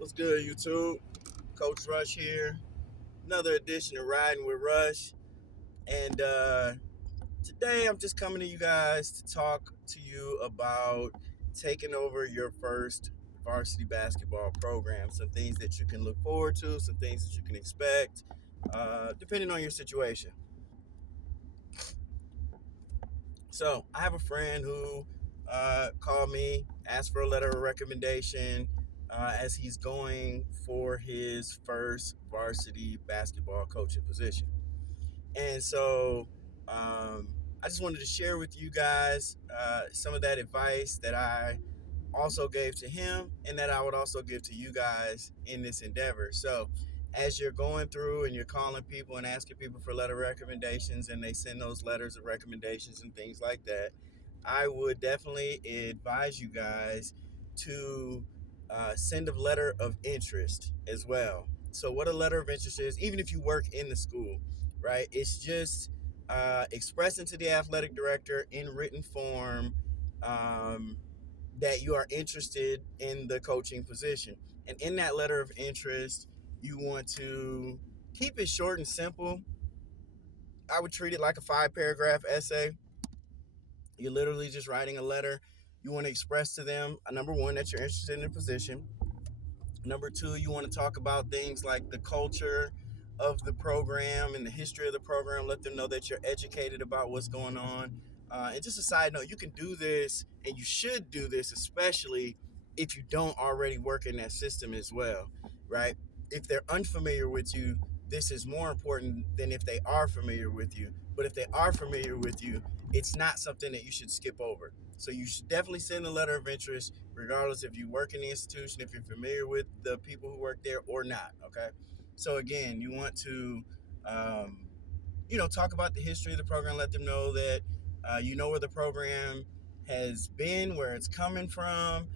What's good, YouTube? Coach Rush here. Another edition of Riding with Rush. And today I'm just coming to you guys to talk to you about taking over your first varsity basketball program. Some things that you can look forward to, some things that you can expect, depending on your situation. So I have a friend who called me, asked for a letter of recommendation as he's going for his first varsity basketball coaching position. And so I just wanted to share with you guys some of that advice that I also gave to him and that I would also give to you guys in this endeavor. So as you're going through and you're calling people and asking people for letter recommendations and they send those letters of recommendations and things like that, I would definitely advise you guys to send a letter of interest as well. So what a letter of interest is, even if you work in the school, right? It's just expressing to the athletic director in written form that you are interested in the coaching position. And in that letter of interest, you want to keep it short and simple. I would treat it like a 5 paragraph essay. You're literally just writing a letter. You want to express to them, number one, that you're interested in the position. Number two, you want to talk about things like the culture of the program and the history of the program. Let them know that you're educated about what's going on. And just a side note, you can do this and you should do this, especially if you don't already work in that system as well, right? If they're unfamiliar with you, this is more important than if they are familiar with you. But if they are familiar with you, it's not something that you should skip over. So you should definitely send a letter of interest, regardless if you work in the institution, if you're familiar with the people who work there or not. Okay. So again, you want to, um, talk about the history of the program. Let them know that you know where the program has been, where it's coming from.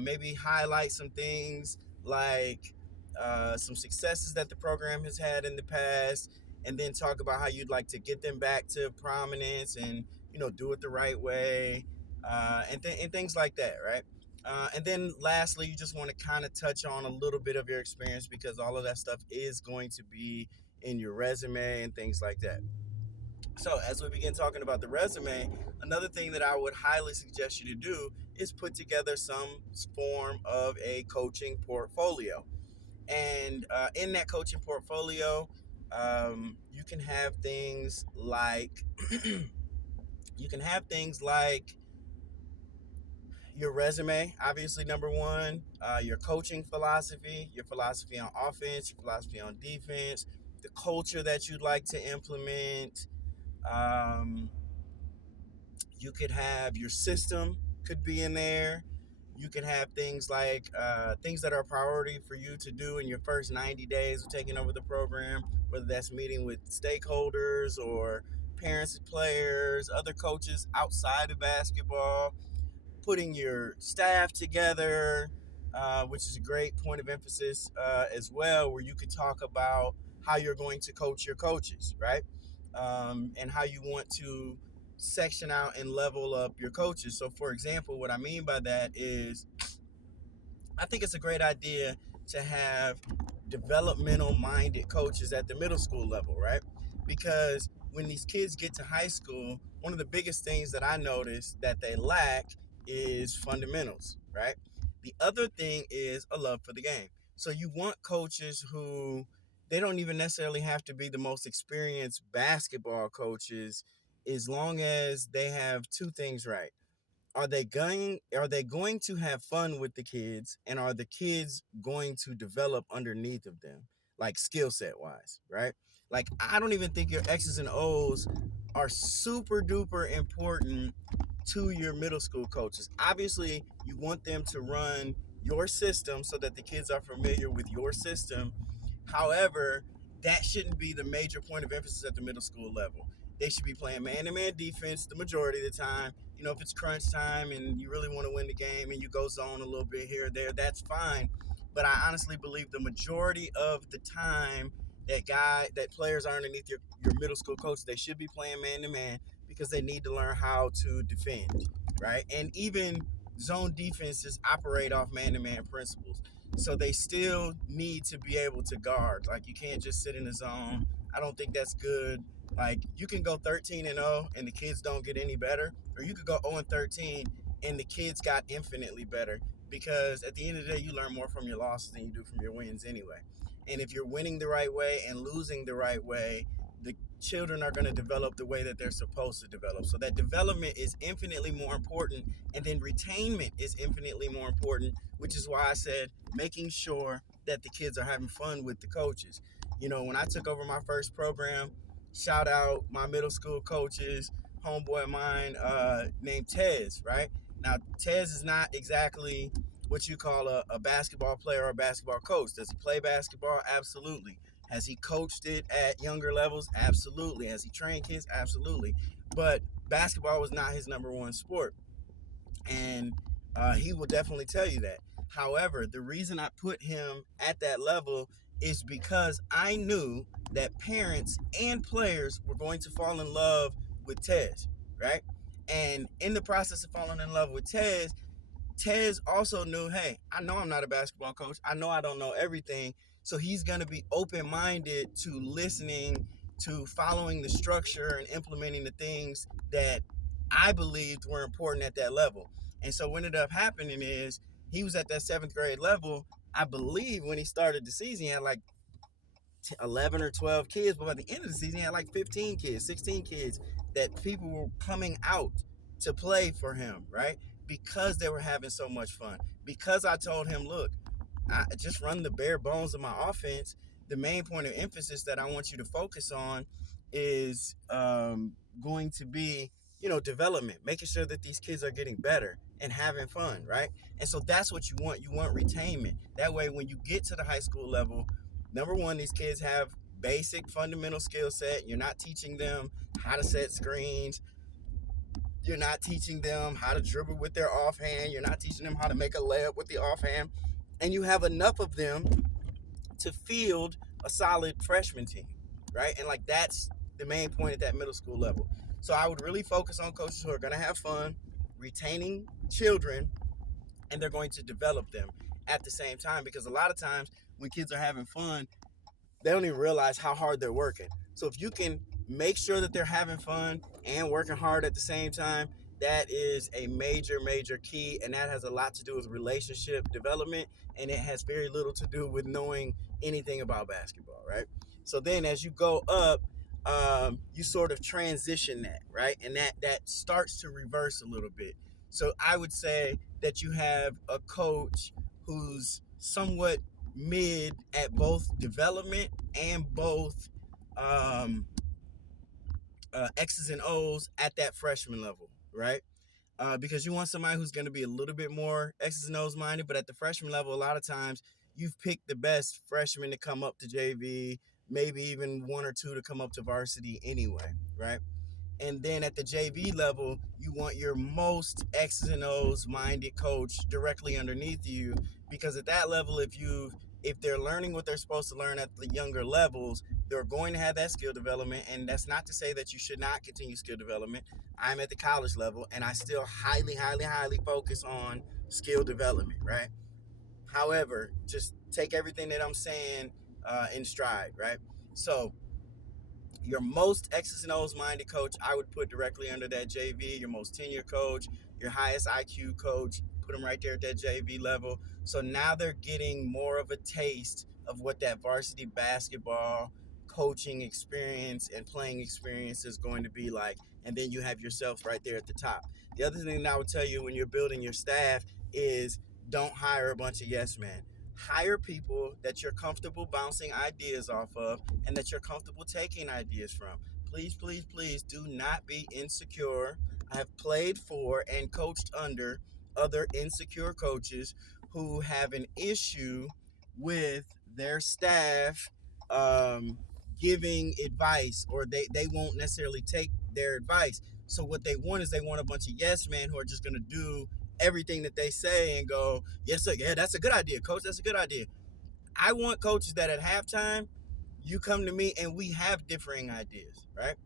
Maybe highlight some things like some successes that the program has had in the past, and then talk about how you'd like to get them back to prominence and do it the right way, and things like that, right? And then lastly, you just want to kind of touch on a little bit of your experience because all of that stuff is going to be in your resume and things like that. So, as we begin talking about the resume, another thing that I would highly suggest you to do is put together some form of a coaching portfolio. And in that coaching portfolio, you can have things like your resume, obviously number one, your coaching philosophy, your philosophy on offense, your philosophy on defense, the culture that you'd like to implement. Um, you could have your system could be in there. You could have things like things that are a priority for you to do in your first 90 days of taking over the program, whether that's meeting with stakeholders or parents and players, other coaches outside of basketball, putting your staff together, which is a great point of emphasis as well, where you could talk about how you're going to coach your coaches, right? And how you want to section out and level up your coaches. So, for example, what I mean by that is I think it's a great idea to have developmental minded coaches at the middle school level, right? Because when these kids get to high school, one of the biggest things that I notice that they lack is fundamentals, right? The other thing is a love for the game. So you want coaches who they don't even necessarily have to be the most experienced basketball coaches as long as they have two things right. Are they going to have fun with the kids, and are the kids going to develop underneath of them, like skill set wise, right? Like, I don't even think your X's and O's are super duper important to your middle school coaches. Obviously, you want them to run your system so that the kids are familiar with your system. However, that shouldn't be the major point of emphasis at the middle school level. They should be playing man-to-man defense the majority of the time. If it's crunch time and you really want to win the game and you go zone a little bit here or there, that's fine. But I honestly believe the majority of the time that players are underneath your middle school coach, they should be playing man-to-man because they need to learn how to defend, right? And even zone defenses operate off man-to-man principles. So they still need to be able to guard. Like, you can't just sit in the zone. I don't think that's good. Like, you can go 13-0 and the kids don't get any better, or you could go 0-13 and the kids got infinitely better, because at the end of the day, you learn more from your losses than you do from your wins anyway. And if you're winning the right way and losing the right way, the children are going to develop the way that they're supposed to develop. So that development is infinitely more important, and then retainment is infinitely more important, which is why I said making sure that the kids are having fun with the coaches. You know, when I took over my first program, shout out my middle school coaches, homeboy of mine named Tez, right? Now, Tez is not exactly what you call a basketball player or a basketball coach. Does he play basketball? Absolutely. Has he coached it at younger levels? Absolutely. Has he trained kids? Absolutely. But basketball was not his number one sport. And he will definitely tell you that. However, the reason I put him at that level is because I knew that parents and players were going to fall in love with Tez, right? And in the process of falling in love with Tez also knew, hey, I know I'm not a basketball coach. I know I don't know everything. So he's going to be open-minded to listening, to following the structure and implementing the things that I believed were important at that level. And so what ended up happening is he was at that 7th grade level. I believe when he started the season, he had like 11 or 12 kids, but by the end of the season, he had like 15 kids, 16 kids that people were coming out to play for him, right? Because they were having so much fun. Because I told him, look, I just run the bare bones of my offense. The main point of emphasis that I want you to focus on is going to be, development, making sure that these kids are getting better and having fun, right? And so that's what you want. You want retainment. That way, when you get to the high school level, number one, these kids have basic fundamental skill set. You're not teaching them how to set screens. You're not teaching them how to dribble with their offhand. You're not teaching them how to make a layup with the offhand. And you have enough of them to field a solid freshman team, right? And like, that's the main point at that middle school level. So I would really focus on coaches who are going to have fun, retaining children, and they're going to develop them at the same time. Because a lot of times when kids are having fun, they don't even realize how hard they're working. So if you can make sure that they're having fun and working hard at the same time, that is a major, major key. And that has a lot to do with relationship development. And it has very little to do with knowing anything about basketball, right? So then as you go up, you sort of transition that, right? And that starts to reverse a little bit. So I would say that you have a coach who's somewhat mid at both development and both X's and O's at that freshman level, right? Because you want somebody who's going to be a little bit more X's and O's minded, but at the freshman level, a lot of times you've picked the best freshmen to come up to JV, maybe even one or two to come up to varsity anyway, right? And then at the JV level, you want your most X's and O's minded coach directly underneath you, because at that level, if they're learning what they're supposed to learn at the younger levels, they're going to have that skill development. And that's not to say that you should not continue skill development. I'm at the college level, and I still highly, highly, highly focus on skill development, right? However, just take everything that I'm saying in stride, right? So your most X's and O's minded coach, I would put directly under that JV. Your most tenured coach, your highest IQ coach, put them right there at that JV level. So now they're getting more of a taste of what that varsity basketball coaching experience and playing experience is going to be like. And then you have yourself right there at the top. The other thing that I would tell you when you're building your staff is, don't hire a bunch of yes men. Hire people that you're comfortable bouncing ideas off of and that you're comfortable taking ideas from. Please, please, please do not be insecure. I have played for and coached under other insecure coaches who have an issue with their staff giving advice, or they won't necessarily take their advice. So what they want is, they want a bunch of yes men who are just going to do everything that they say and go, yes sir, yeah, that's a good idea, coach, that's a good idea. I want coaches that at halftime, you come to me and we have differing ideas, right?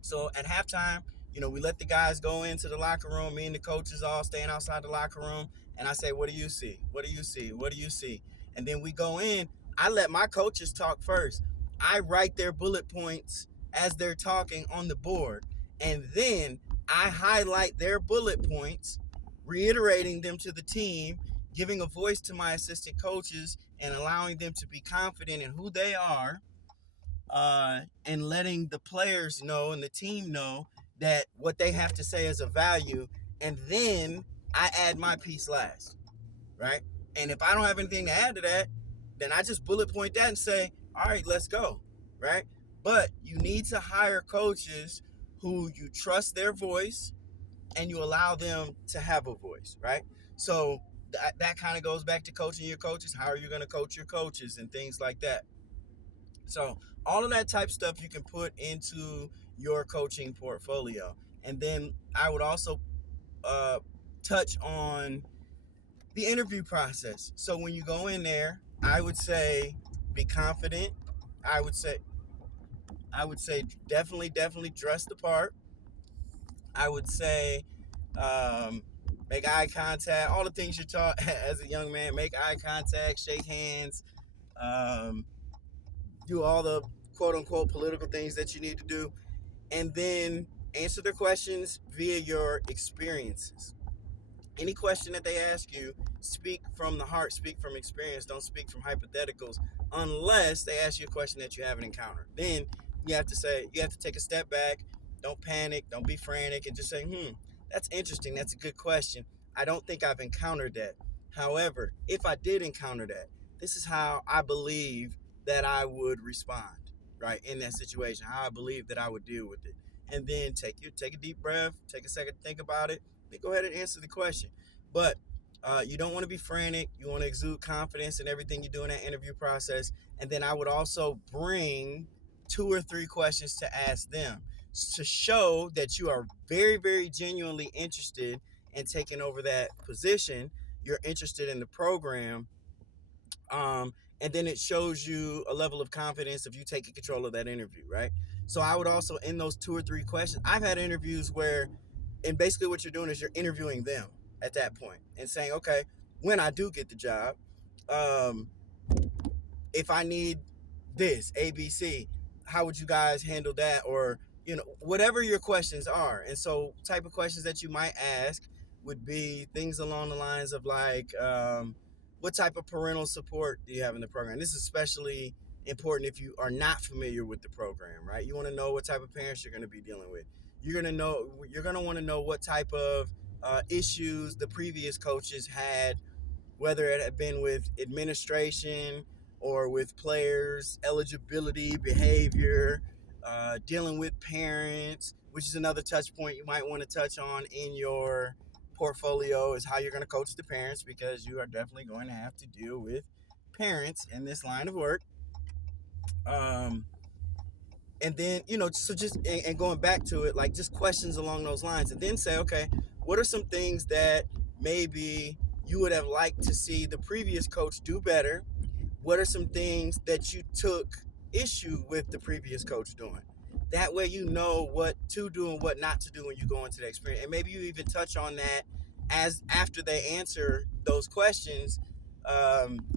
So at halftime, We let the guys go into the locker room. Me and the coaches all staying outside the locker room. And I say, what do you see? What do you see? What do you see? And then we go in. I let my coaches talk first. I write their bullet points as they're talking on the board. And then I highlight their bullet points, reiterating them to the team, giving a voice to my assistant coaches, and allowing them to be confident in who they are, and letting the players know and the team know that what they have to say is a value. And then I add my piece last, right? And if I don't have anything to add to that, then I just bullet point that and say, all right, let's go, right? But you need to hire coaches who you trust their voice and you allow them to have a voice, right? So that kind of goes back to coaching your coaches. How are you going to coach your coaches and things like that? So all of that type stuff you can put into your coaching portfolio. And then I would also touch on the interview process. So when you go in there, I would say be confident. I would say definitely dress the part. I would say make eye contact. All the things you're taught as a young man. Make eye contact, shake hands, um, do all the quote unquote political things that you need to do, and then answer their questions via your experiences. Any question that they ask you, speak from the heart, speak from experience. Don't speak from hypotheticals unless they ask you a question that you haven't encountered. Then you have to take a step back. Don't panic. Don't be frantic, and just say, that's interesting. That's a good question. I don't think I've encountered that. However, if I did encounter that, this is how I believe that I would respond, right, in that situation, how I believe that I would deal with it. And then take a deep breath, take a second to think about it, then go ahead and answer the question. But you don't want to be frantic. You want to exude confidence in everything you do in that interview process. And then I would also bring 2 or 3 questions to ask them to show that you are very, very genuinely interested in taking over that position. You're interested in the program. And then it shows you a level of confidence if you taking control of that interview, right? So I would also, in those 2 or 3 questions, I've had interviews where, and basically what you're doing is you're interviewing them at that point and saying, okay, when I do get the job, um, if I need this, ABC, how would you guys handle that? Or, whatever your questions are. And so type of questions that you might ask would be things along the lines of like, what type of parental support do you have in the program? This is especially important if you are not familiar with the program, right? You want to know what type of parents you're going to be dealing with. You're going to want to know what type of issues the previous coaches had, whether it had been with administration or with players, eligibility, behavior, dealing with parents, which is another touch point you might want to touch on in your portfolio, is how you're going to coach the parents, because you are definitely going to have to deal with parents in this line of work. And then, so just, and going back to it, like just questions along those lines, and then say, okay, what are some things that maybe you would have liked to see the previous coach do better? What are some things that you took issue with the previous coach doing? That way you know what to do and what not to do when you go into the experience. And maybe you even touch on that as after they answer those questions,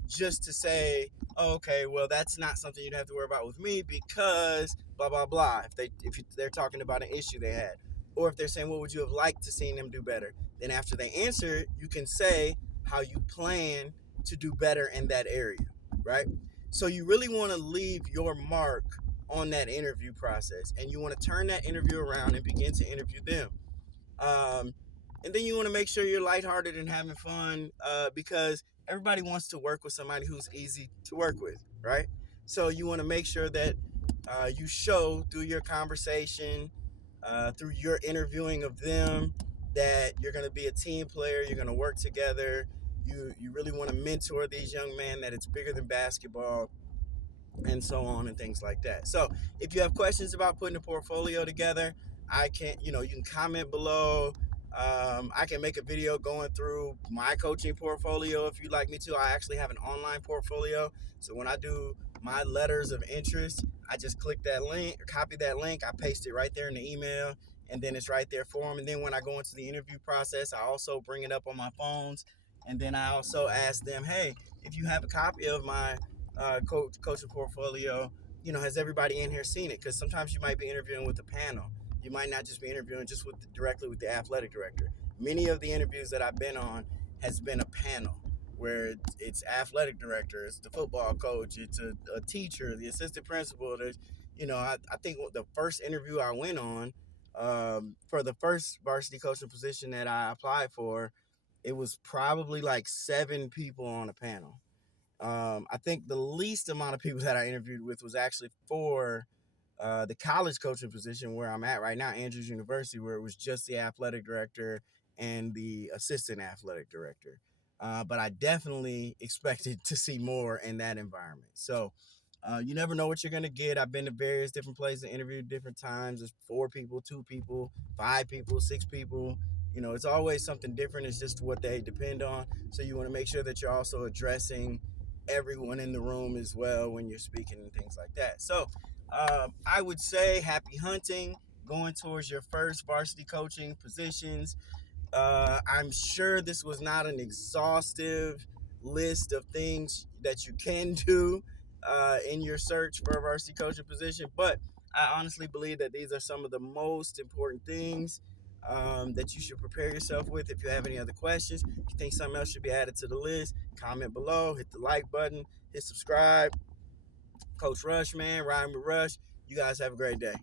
just to say, oh, okay, well, that's not something you'd have to worry about with me because blah, blah, blah. If they're talking about an issue they had. Or if they're saying, what would you have liked to see them do better? Then after they answer, you can say how you plan to do better in that area, right? So you really want to leave your mark on that interview process, and you want to turn that interview around and begin to interview them. And then you want to make sure you're lighthearted and having fun, because everybody wants to work with somebody who's easy to work with, right? So you want to make sure that you show through your conversation, through your interviewing of them, that you're going to be a team player, you're going to work together, you really want to mentor these young men, that it's bigger than basketball, and so on and things like that. So if you have questions about putting a portfolio together, you can comment below. I can make a video going through my coaching portfolio if you'd like me to. I actually have an online portfolio. So when I do my letters of interest, I just click that link, copy that link, I paste it right there in the email, and then it's right there for them. And then when I go into the interview process, I also bring it up on my phones, and then I also ask them, hey, if you have a copy of my coaching portfolio, has everybody in here seen it? Because sometimes you might be interviewing with a panel. You might not just be interviewing just directly with the athletic director. Many of the interviews that I've been on has been a panel where it's athletic director, it's the football coach, it's a teacher, the assistant principal. There's, I think the first interview I went on for the first varsity coaching position that I applied for, it was probably like 7 people on a panel. I think the least amount of people that I interviewed with was actually for the college coaching position where I'm at right now, Andrews University, where it was just the athletic director and the assistant athletic director. But I definitely expected to see more in that environment. So you never know what you're going to get. I've been to various different places, interviewed different times. There's 4 people, 2 people, 5 people, 6 people. It's always something different. It's just what they depend on. So you want to make sure that you're also addressing everyone in the room as well when you're speaking and things like that. So I would say happy hunting, going towards your first varsity coaching positions. I'm sure this was not an exhaustive list of things that you can do in your search for a varsity coaching position, but I honestly believe that these are some of the most important things that you should prepare yourself with. If you have any other questions, if you think something else should be added to the list, comment below, hit the like button, hit subscribe. Coach Rush, man, Ryan with Rush. You guys have a great day.